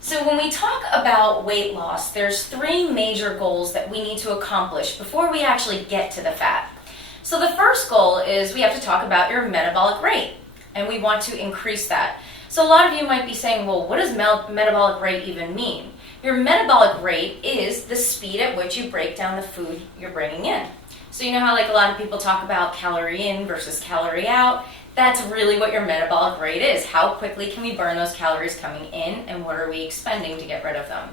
So when we talk about weight loss, there's three major goals that we need to accomplish before we actually get to the fat. So the first goal is we have to talk about your metabolic rate, and we want to increase that. So a lot of you might be saying, well, what does metabolic rate even mean? Your metabolic rate is the speed at which you break down the food you're bringing in. So you know how like a lot of people talk about calorie in versus calorie out? That's really what your metabolic rate is. How quickly can we burn those calories coming in, and what are we expending to get rid of them?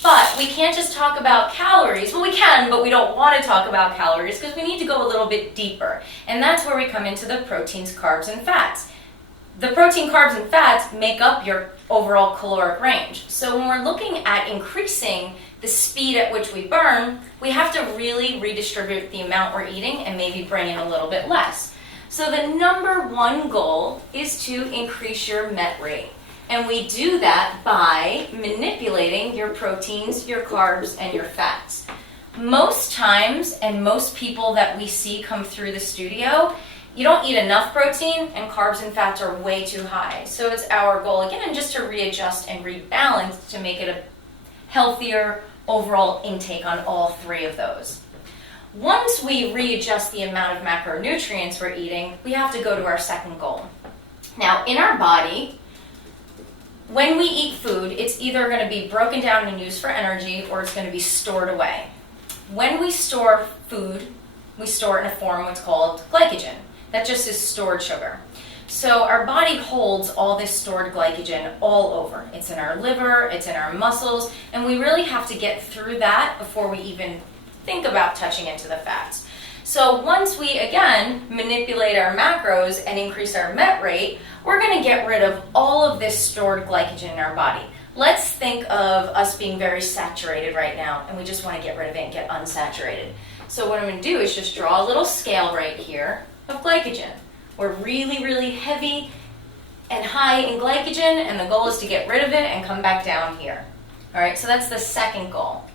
But we can't just talk about calories. Well, we can, but we don't want to talk about calories because we need to go a little bit deeper. And that's where we come into the proteins, carbs, and fats. The protein, carbs, and fats make up your overall caloric range. So when we're looking at increasing the speed at which we burn, we have to really redistribute the amount we're eating and maybe bring in a little bit less. So the number one goal is to increase your MET rate. And we do that by manipulating your proteins, your carbs, and your fats. Most times, and most people that we see come through the studio, you don't eat enough protein, and carbs and fats are way too high. So it's our goal, again, just to readjust and rebalance to make it a healthier overall intake on all three of those. Once we readjust the amount of macronutrients we're eating, we have to go to our second goal. Now, in our body, when we eat food, it's either going to be broken down and used for energy, or it's going to be stored away. When we store food, we store it in a form what's called glycogen. That just is stored sugar. So our body holds all this stored glycogen all over. It's in our liver, it's in our muscles, and we really have to get through that before we even think about touching into the fats. So once we, again, manipulate our macros and increase our MET rate, we're going to get rid of all of this stored glycogen in our body. Let's think of us being very saturated right now, and we just want to get rid of it and get unsaturated. So what I'm going to do is just draw a little scale right here of glycogen. We're really, really heavy and high in glycogen, and the goal is to get rid of it and come back down here. All right, so that's the second goal.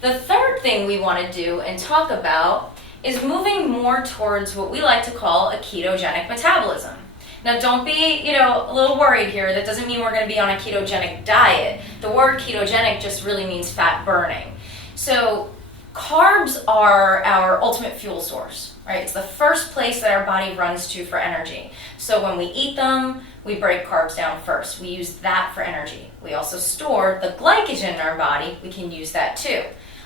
The third thing we want to do and talk about is moving more towards what we like to call a ketogenic metabolism. Now don't be, a little worried here. That doesn't mean we're going to be on a ketogenic diet. The word ketogenic just really means fat burning. So carbs are our ultimate fuel source, right? It's the first place that our body runs to for energy. So when we eat them, we break carbs down first. We use that for energy. We also store the glycogen in our body. We can use that too.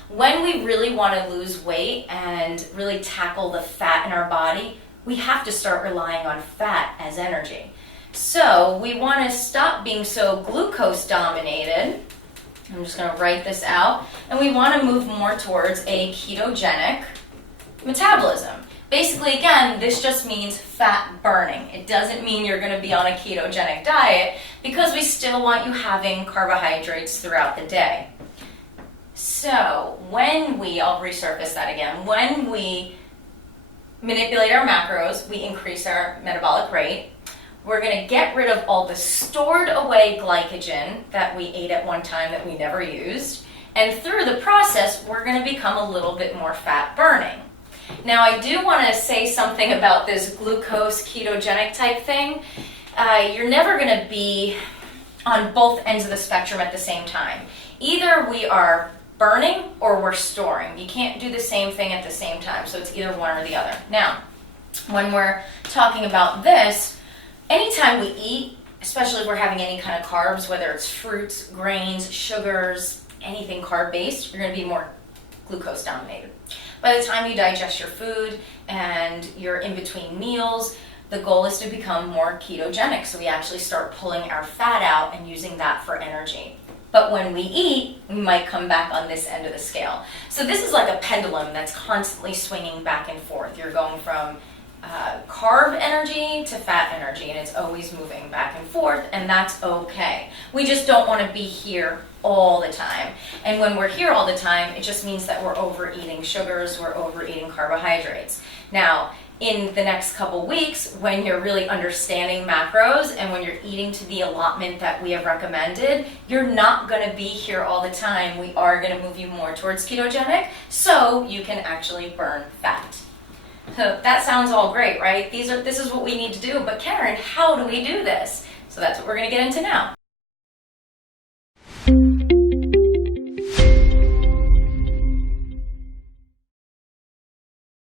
When we really want to lose weight and really tackle the fat in our body, we have to start relying on fat as energy. So we want to stop being so glucose dominated. I'm just going to write this out. And we want to move more towards a ketogenic metabolism. Basically, again, this just means fat burning. It doesn't mean you're going to be on a ketogenic diet, because we still want you having carbohydrates throughout the day. So I'll resurface that again, when we manipulate our macros, we increase our metabolic rate. We're going to get rid of all the stored away glycogen that we ate at one time that we never used. And through the process, we're going to become a little bit more fat burning. Now, I do want to say something about this glucose ketogenic type thing. You're never going to be on both ends of the spectrum at the same time. Either we are burning or we're storing. You can't do the same thing at the same time, so it's either one or the other. Now, when we're talking about this, anytime we eat, especially if we're having any kind of carbs, whether it's fruits, grains, sugars, anything carb-based, you're going to be more glucose dominated. By the time you digest your food and you're in between meals, the goal is to become more ketogenic, so we actually start pulling our fat out and using that for energy. But when we eat, we might come back on this end of the scale. So this is like a pendulum that's constantly swinging back and forth. You're going from carb energy to fat energy, and it's always moving back and forth, and that's okay. We just don't want to be here all the time. And when we're here all the time, it just means that we're overeating sugars, we're overeating carbohydrates. Now, in the next couple weeks, when you're really understanding macros and when you're eating to the allotment that we have recommended, you're not going to be here all the time. We are going to move you more towards ketogenic so you can actually burn fat. So that sounds all great, right? This is what we need to do, but Karen, how do we do this? So that's what we're going to get into now.